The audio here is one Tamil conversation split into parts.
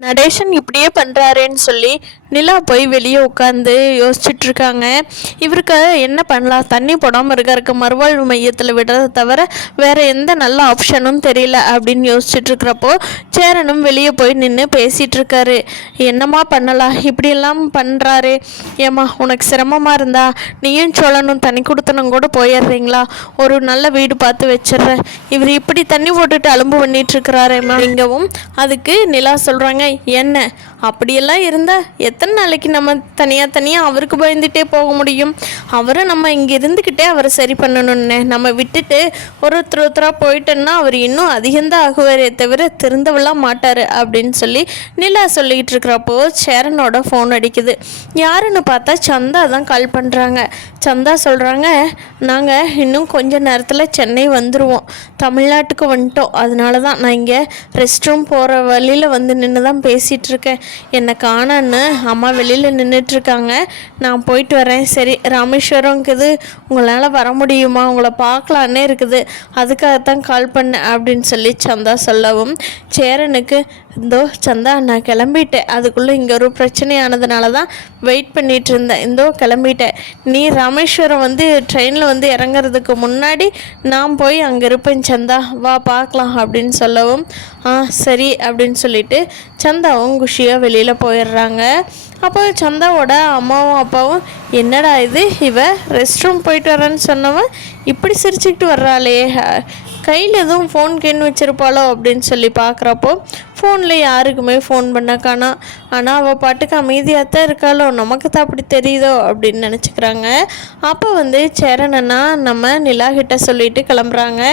நடேசன் இப்படியே பண்ணுறாரேன்னு சொல்லி நிலா போய் வெளியே உட்காந்து யோசிச்சுட்டு இருக்காங்க. இவருக்கு என்ன பண்ணலாம், தண்ணி போடாமல் இருக்காருக்கு, மறுவாழ்வு மையத்தில் விடுறத தவிர வேறு எந்த நல்ல ஆப்ஷனும் தெரியல அப்படின்னு யோசிச்சுட்டு இருக்கிறப்போ சேரனும் வெளியே போய் நின்று பேசிகிட்டு இருக்காரு. என்னம்மா பண்ணலாம், இப்படியெல்லாம் பண்ணுறாரு, ஏம்மா உனக்கு சிரமமாக இருந்தா நீயும் சோழனும் தண்ணி கொடுத்தனும் கூட போயிடுறீங்களா, ஒரு நல்ல வீடு பார்த்து வச்சிடுறேன், இவர் இப்படி தண்ணி போட்டுட்டு அலும்பு பண்ணிட்டு இருக்கிறாரேம்மா இங்கவும். அதுக்கு நிலா சொல்கிறாங்க, என்ன அப்படியெல்லாம் இருந்தால் எத்தனை நாளைக்கு நம்ம தனியாக அவருக்கு பயந்துகிட்டே போக முடியும், அவரை நம்ம இங்கே இருந்துக்கிட்டே அவரை சரி பண்ணணும்னு நம்ம விட்டுட்டு ஒருத்தராக போயிட்டோன்னா அவர் இன்னும் அதிகம்தான் ஆகுவாரே தவிர திருந்தவெல்லாம் மாட்டார் அப்படின்னு சொல்லி நிலா சொல்லிக்கிட்டு இருக்கிறப்போ சேரனோட ஃபோன் அடிக்குது. யாருன்னு பார்த்தா சந்தா தான் கால் பண்ணுறாங்க. சந்தா சொல்கிறாங்க, நாங்கள் இன்னும் கொஞ்ச நேரத்தில் சென்னை வந்துடுவோம், தமிழ்நாட்டுக்கு வந்துட்டோம், அதனால தான் நான் இங்கே ரெஸ்ட் ரூம் போகிற வழியில் வந்து நின்று தான் பேசிகிட்டு இருக்கேன், என்னை காணான்னு அம்மா வெளியில் நின்றுட்டுருக்காங்க, நான் போயிட்டு வரேன். சரி ராமேஸ்வரம்க்குது, உங்களால் வர முடியுமா, உங்களை பார்க்கலான்னே இருக்குது, அதுக்காகத்தான் கால் பண்ணேன் அப்படின்னு சொல்லி சந்தா சொல்லவும் சேரனுக்கு, இந்தோ சந்தா நான் கிளம்பிட்டேன், அதுக்குள்ளே இங்கே ஒரு பிரச்சனையானதுனால தான் வெயிட் பண்ணிகிட்டு இருந்தேன், இந்தோ கிளம்பிட்டேன், நீ ராமேஸ்வரம் வந்து ட்ரெயினில் வந்து இறங்குறதுக்கு முன்னாடி நான் போய் அங்கே இருப்பேன் சந்தா, வா பார்க்கலாம் அப்படின்னு சொல்லவும் சரி அப்படின்னு சொல்லிட்டு சந்தாவும் குஷியாக வெளியில் போயிடுறாங்க. அப்போ சந்தாவோட அம்மாவும் அப்பாவும், என்னடா இது, இவ ரெஸ்ட் ரூம் போயிட்டு வரேன்னு சொன்னவன் இப்படி சிரிச்சுக்கிட்டு வர்றாளே, கையில் எதுவும் ஃபோன் கேன்னு வச்சுருப்பாளோ அப்படின்னு சொல்லி பார்க்குறப்போ ஃபோனில் யாருக்குமே ஃபோன் பண்ண காணோம். ஆனால் அவள் பாட்டுக்கு அமைதியாக தான் இருக்காளோ, நமக்கு தான் அப்படி தெரியுதோ அப்படின்னு நினச்சிக்கிறாங்க. அப்போ வந்து சேரனன்னா நம்ம நிலா கிட்ட சொல்லிட்டு கிளம்புறாங்க.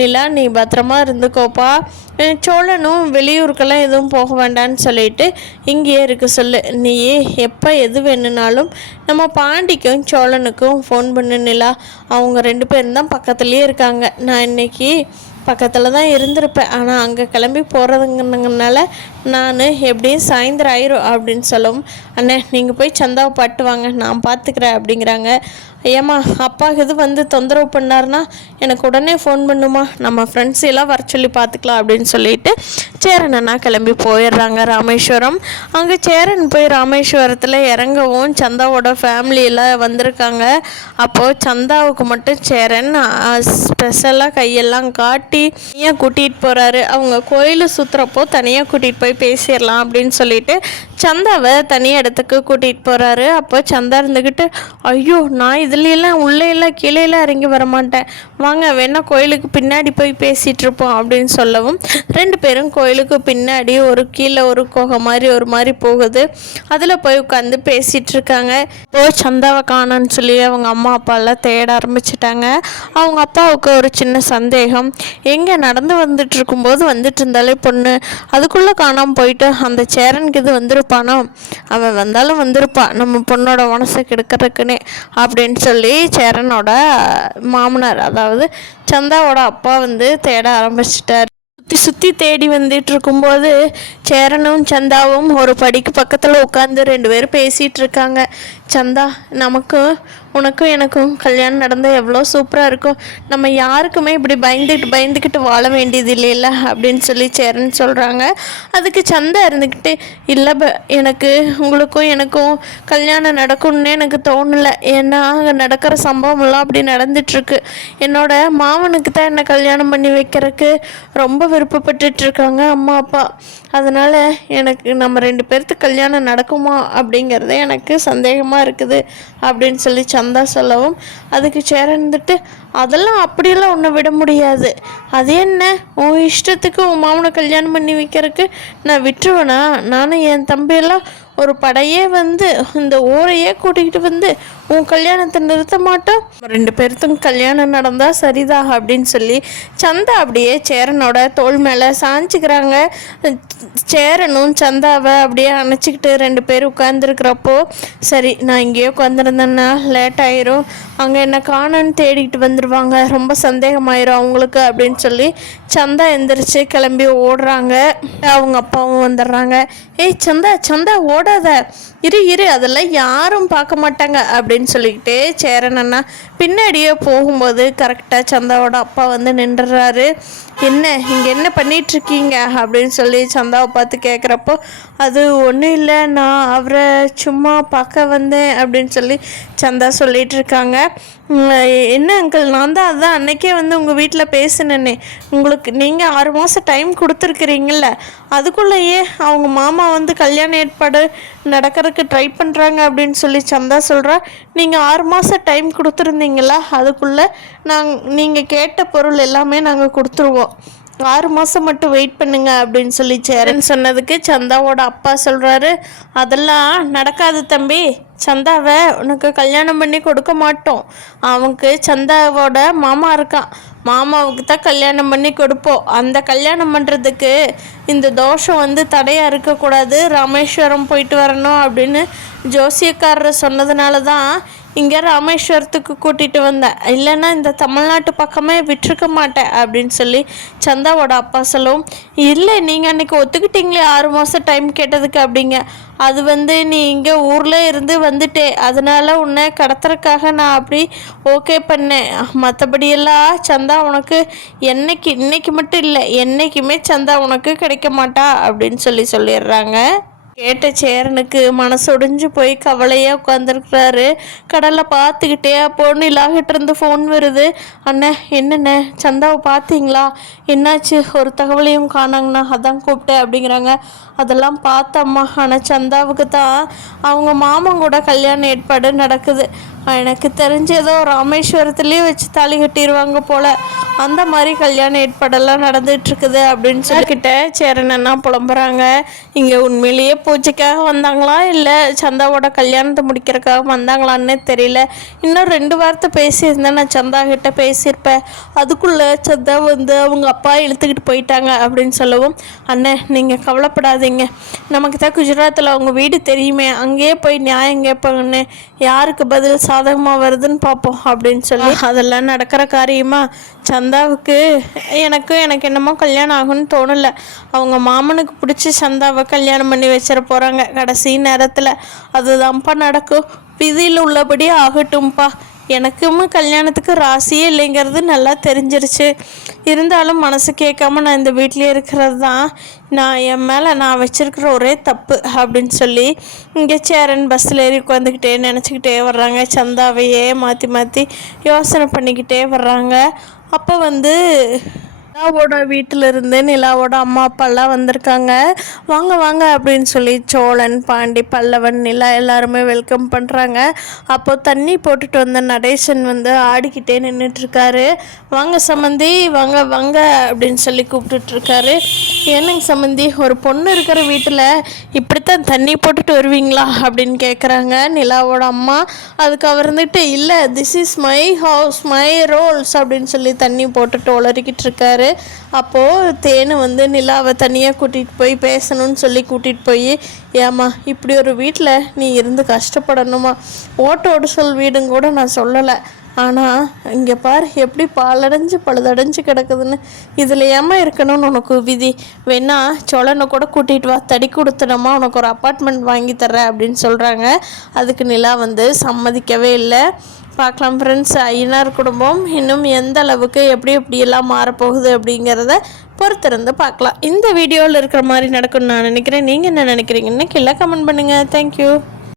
நிலா நீ பத்திரமா இருந்துக்கோப்பா, சோழனும் வெளியூருக்கெல்லாம் எதுவும் போக வேண்டான்னு சொல்லிட்டு இங்கேயே இருக்க சொல்லு, நீயே எப்போ எது வேணுனாலும் நம்ம பாண்டிக்கும் சோழனுக்கும் ஃபோன் பண்ணு நிலா, அவங்க 2 பேரும் தான் பக்கத்துலேயே இருக்காங்க, நான் இன்னைக்கு பக்கத்தில் தான் இருந்திருப்பேன், ஆனால் அங்கே கிளம்பி போகிறதுங்கனால நான் எப்படியும் சாயந்தரம் ஆயிரும் அப்படின்னு சொல்லவும், அண்ணே நீங்கள் போய் சந்தாவை பாட்டு வாங்க, நான் பார்த்துக்கிறேன் அப்படிங்கிறாங்க. ஏம்மா அப்பாவுக்கு இது வந்து தொந்தரவு பண்ணார்னா எனக்கு உடனே ஃபோன் பண்ணுமா, நம்ம ஃப்ரெண்ட்ஸ் எல்லாம் வர சொல்லி பார்த்துக்கலாம் அப்படின்னு சொல்லிட்டு சேரனண்ணா கிளம்பி போயிடுறாங்க ராமேஸ்வரம். அங்கே சேரன் போய் ராமேஸ்வரத்தில் இறங்கவும் சந்தாவோட ஃபேமிலியெல்லாம் வந்திருக்காங்க. அப்போது சந்தாவுக்கு மட்டும் சேரன் ஸ்பெஷலாக கையெல்லாம் காட்டி தனியாக கூட்டிகிட்டு போகிறாரு. அவங்க கோயில் சுற்றுறப்போ தனியாக கூட்டிகிட்டு போய் பேசிடலாம் அப்படின்னு சொல்லிட்டு சந்தாவை தனி இடத்துக்கு கூட்டிகிட்டு போகிறாரு. அப்போ சந்தா இருந்துக்கிட்டு, ஐயோ நான் இதுலையெல்லாம் உள்ளேயெல்லாம் கீழேலாம் இறங்கி வரமாட்டேன், வாங்க வேணா கோயிலுக்கு பின்னாடி போய் பேசிகிட்டு இருப்போம் அப்படின்னு சொல்லவும் 2 பேரும் கோயிலுக்கு பின்னாடி ஒரு கீழே ஒரு குகை மாதிரி ஒரு மாதிரி போகுது, அதில் போய் உட்காந்து பேசிகிட்டு இருக்காங்க. இப்போ சந்தாவை காணோன்னு சொல்லி அவங்க அம்மா அப்பாலாம் தேட ஆரம்பிச்சிட்டாங்க. அவங்க அப்பாவுக்கு ஒரு சின்ன சந்தேகம், எங்கே நடந்து வந்துட்டு இருக்கும்போது வந்துட்டு இருந்தாலே பொண்ணு, அதுக்குள்ளே காணாமல் போயிட்டு அந்த சேரனுக்கு இது வந்திருப்பானோ, அவன் வந்தாலும் வந்திருப்பான் நம்ம பொண்ணோட மனசை கெடுக்கிறதுக்குன்னே அப்படின்னு சொல்லி சேரனோட மாமனார் அதாவது சந்தாவோட அப்பா வந்து தேட ஆரம்பிச்சிட்டார். சுற்றி தேடி வந்துட்டு இருக்கும்போது சேரனும் சந்தாவும் ஒரு படிக்கு பக்கத்தில் உட்காந்து 2 பேரும் பேசிகிட்டு இருக்காங்க. சந்தா, உனக்கும் எனக்கும் கல்யாணம் நடந்தால் எவ்வளோ சூப்பராக இருக்கும், நம்ம யாருக்குமே இப்படி பயந்துக்கிட்டு வாழ வேண்டியது இல்லைல்ல அப்படின்னு சொல்லி சேரன் சொல்கிறாங்க. அதுக்கு சந்தா இருந்துக்கிட்டு, இல்லை உங்களுக்கும் எனக்கும் கல்யாணம் நடக்கும்னு எனக்கு தோணலை, ஏன்னா அங்கே நடக்கிற சம்பவம்லாம் அப்படி நடந்துட்டுருக்கு, என்னோட மாமனுக்கு தான் என்னை கல்யாணம் பண்ணி வைக்கிறதுக்கு ரொம்ப விருப்பப்பட்டுருக்காங்க அம்மா அப்பா, அதனால் எனக்கு நம்ம 2 பேர்த்துக்கு கல்யாணம் நடக்குமா அப்படிங்கிறதே எனக்கு சந்தேகமாக இருக்குது அப்படின்னு சொல்லி சந்தா சொல்லவும், அதுக்கு சேரந்துட்டு, அதெல்லாம் அப்படியெல்லாம் ஒன்றை விட முடியாது, அது என்ன உன் இஷ்டத்துக்கு உன் மாமனை கல்யாணம் பண்ணி வைக்கிறதுக்கு நான் விட்டுருவேனா, நானும் என் தம்பியெல்லாம் ஒரு படையே வந்து இந்த ஊரையே கூட்டிகிட்டு வந்து உன் கல்யாணத்தை நிறுத்த மாட்டோம், 2 பேர்த்தும் கல்யாணம் நடந்தால் சரிதான் அப்படின்னு சொல்லி சந்தா அப்படியே சேரனோட தோள் மேலே சாஞ்சிக்கிறாங்க. சேரனும் சந்தாவை அப்படியே அணைச்சிக்கிட்டு 2 பேர் உட்காந்துருக்கிறப்போ, சரி நான் இங்கேயே உட்காந்துருந்தேன்னா லேட் ஆயிரும், அங்கே என்ன காணோன்னு தேடிக்கிட்டு வந்துடுவாங்க, ரொம்ப சந்தேகமாயிரும் அவங்களுக்கு அப்படின்னு சொல்லி சந்தா எந்திரிச்சு கிளம்பி ஓடுறாங்க. அவங்க அப்பாவும் வந்துடுறாங்க. ஏய் சந்தா ஓடாத, இரு அதெல்லாம் யாரும் பார்க்க மாட்டாங்க அப்படின்னு சொல்லிக்கிட்டே சேரன் அண்ணா பின்னாடியே போகும்போது கரெக்டாக சந்தாவோட அப்பா வந்து நின்றுறாரு. என்ன இங்கே என்ன பண்ணிகிட்ருக்கீங்க அப்படின்னு சொல்லி சந்தாவை பார்த்து கேட்குறப்போ, அது ஒன்றும் இல்லை, நான் அவரை சும்மா பார்க்க வந்தேன் அப்படின்னு சொல்லி சந்தா சொல்லிகிட்டு இருக்காங்க. என்ன அங்கிள், நான் தான் அதான் அன்றைக்கே வந்து உங்கள் வீட்டில் பேசினேன்னே, உங்களுக்கு நீங்கள் 6 மாதம் டைம் கொடுத்துருக்குறீங்கள, அதுக்குள்ளேயே அவங்க மாமா வந்து கல்யாண ஏற்பாடு நடக்கிறதுக்கு ட்ரை பண்ணுறாங்க அப்படின்னு சொல்லி சந்தா சொல்கிறா. நீங்கள் 6 மாதம் டைம் கொடுத்துருந்தீங்களா, அதுக்குள்ளே நீங்கள் கேட்ட பொருள் எல்லாமே நாங்கள் கொடுத்துருவோம், 6 மாதம் மட்டும் வெயிட் பண்ணுங்க அப்படின்னு சொல்லி சேரன் சொன்னதுக்கு சந்தாவோட அப்பா சொல்கிறாரு, அதெல்லாம் நடக்காது தம்பி, சந்தாவை உனக்கு கல்யாணம் பண்ணி கொடுக்க மாட்டோம், அவனுக்கு சந்தாவோட மாமா இருக்கான், மாமாவுக்கு தான் கல்யாணம் பண்ணி கொடுப்போம், அந்த கல்யாணம் பண்ணுறதுக்கு இந்த தோஷம் வந்து தடையாக இருக்கக்கூடாது, ராமேஸ்வரம் போயிட்டு வரணும் அப்படின்னு ஜோசியக்காரர் சொன்னதுனால தான் இங்கே ராமேஸ்வரத்துக்கு கூட்டிகிட்டு வந்தேன், இல்லைன்னா இந்த தமிழ்நாட்டு பக்கமே விட்டுருக்க மாட்டேன் அப்படின்னு சொல்லி சந்தாவோட அப்பா சொல்லவும், இல்லை நீங்கள் அன்றைக்கி ஒத்துக்கிட்டீங்களே 6 மாதம் டைம் கேட்டதுக்கு அப்படிங்க, அது வந்து நீ இங்கே ஊரில் இருந்து வந்துட்டே, அதனால் உன்னை கடத்துறதுக்காக நான் அப்படி ஓகே பண்ணேன், மற்றபடியெல்லாம் சந்தா உனக்கு இன்னைக்கு மட்டும் இல்லை, என்றைக்குமே சந்தா உனக்கு கிடைக்க மாட்டா அப்படின்னு சொல்லிடுறாங்க. கேட்ட சேரனுக்கு மனசு ஒடிஞ்சு போய் கவலையாக உட்காந்துருக்குறாரு. கடலை பார்த்துக்கிட்டே அப்போ நிலாகிட்ட இருந்து ஃபோன் வருது. அண்ணே என்னண்ணே, சந்தாவை பார்த்தீங்களா, என்னாச்சு, ஒரு தகவலையும் காணாங்கண்ணா, அதான் கூப்பிட்டேன் அப்படிங்கிறாங்க. அதெல்லாம் பார்த்தம்மா, ஆனால் சந்தாவுக்கு தான் அவங்க மாமன் கூட கல்யாண ஏற்பாடு நடக்குது, எனக்கு தெரிஞ்ச ஏதோ ராமேஸ்வரத்துலேயே வச்சு தாலி கட்டிடுவாங்க போல், அந்த மாதிரி கல்யாண ஏற்பாடெல்லாம் நடந்துகிட்ருக்குது அப்படின்னு சொல்லிக்கிட்ட சேரனா புலம்புறாங்க. இங்கே உண்மையிலேயே பூஜைக்காக வந்தாங்களா இல்லை சந்தாவோட கல்யாணத்தை முடிக்கிறதுக்காக வந்தாங்களான்னே தெரியல, இன்னும் 2 வார்த்தை பேசியிருந்தேன், நான் சந்தா கிட்ட பேசியிருப்பேன், அதுக்குள்ளே சந்தா வந்து அவங்க அப்பா இழுத்துக்கிட்டு போயிட்டாங்க அப்படின்னு சொல்லவும், அண்ணே நீங்கள் கவலைப்படாதீங்க, நமக்கு தான் குஜராத்தில் அவங்க வீடு தெரியுமே, அங்கேயே போய் நியாயம் கேட்பாங்கண்ணே, யாருக்கு பதில் சாதகமாக வருதுன்னு பார்ப்போம் அப்படின்னு சொல்லி, அதெல்லாம் நடக்கிற காரியமா, சந்தாவுக்கு எனக்கு என்னமோ கல்யாணம் ஆகும்னு தோணலை, அவங்க மாமனுக்கு பிடிச்சி சந்தாவை கல்யாணம் பண்ணி வச்சிட போகிறாங்க கடைசி நேரத்தில், அதுதான்ப்பா நடக்கும், விதியில் உள்ளபடி ஆகட்டும்ப்பா, எனக்கும் கல்யாணத்துக்கு ராசியே இல்லைங்கிறது நல்லா தெரிஞ்சிருச்சு, இருந்தாலும் மனசு கேட்காம நான் இந்த வீட்டிலே இருக்கிறது தான் என் மேலே நான் வச்சுருக்கிற ஒரே தப்பு அப்படின்னு சொல்லி இங்கே சேரன் பஸ்ஸில் ஏறி உட்காந்துக்கிட்டே நினச்சிக்கிட்டே வர்றாங்க. சந்தாவையே மாற்றி மாற்றி யோசனை பண்ணிக்கிட்டே வர்றாங்க. அப்போ வந்து நிலாவோட வீட்டிலிருந்து நிலாவோட அம்மா அப்பாலாம் வந்திருக்காங்க. வாங்க வாங்க அப்படின்னு சொல்லி சோழன், பாண்டி, பல்லவன், நிலா எல்லாருமே வெல்கம் பண்ணுறாங்க. அப்போது தண்ணி போட்டுட்டு வந்த நடேசன் வந்து ஆடிக்கிட்டே நின்றுட்டுருக்காரு. வாங்க சம்மந்தி, வாங்க வாங்க அப்படின்னு சொல்லி கூப்பிட்டுட்ருக்காரு. என்னங்க சம்மந்தி, ஒரு பொண்ணு இருக்கிற வீட்டில் இப்படித்தான் தண்ணி போட்டுட்டு வருவீங்களா அப்படின்னு கேட்குறாங்க நிலாவோட அம்மா. அதுக்கு அவர் இருந்துட்டு, இல்லை this is my house, my rules அப்படின்னு சொல்லி தண்ணி போட்டுட்டு உளறிக்கிட்டு இருக்காரு. அப்போது தேனு வந்து நிலாவை தனியாக கூட்டிகிட்டு போய் பேசணும்னு சொல்லி கூட்டிகிட்டு போய், ஏம்மா இப்படி ஒரு வீட்டில் நீ இருந்து கஷ்டப்படணுமா, ஓட்டோடு சொல் வீடுங்க கூட நான் சொல்லலை, ஆனால் இங்கே பார் எப்படி பாலடைஞ்சு பழுதடைஞ்சு கிடக்குதுன்னு, இதில் ஏமா இருக்கணும்னு உனக்கு விதி, வேணா சோழனை கூட கூட்டிகிட்டு வா, தடி கொடுத்துனமா உனக்கு ஒரு அப்பார்ட்மெண்ட் வாங்கி தர்றேன் அப்படின்னு சொல்கிறாங்க. அதுக்கு நிலா வந்து சம்மதிக்கவே இல்லை. பார்க்கலாம் ஃப்ரெண்ட்ஸ், ஐயனார் குடும்பம் இன்னும் எந்த அளவுக்கு எப்படியெல்லாம் மாறப்போகுது அப்படிங்கிறத பொறுத்திருந்து பார்க்கலாம். இந்த வீடியோவில் இருக்கிற மாதிரி நடக்கும்னு நான் நினைக்கிறேன். நீங்கள் என்ன நினைக்கிறீங்கன்னு கீழே கமெண்ட் பண்ணுங்கள். தேங்க்யூ.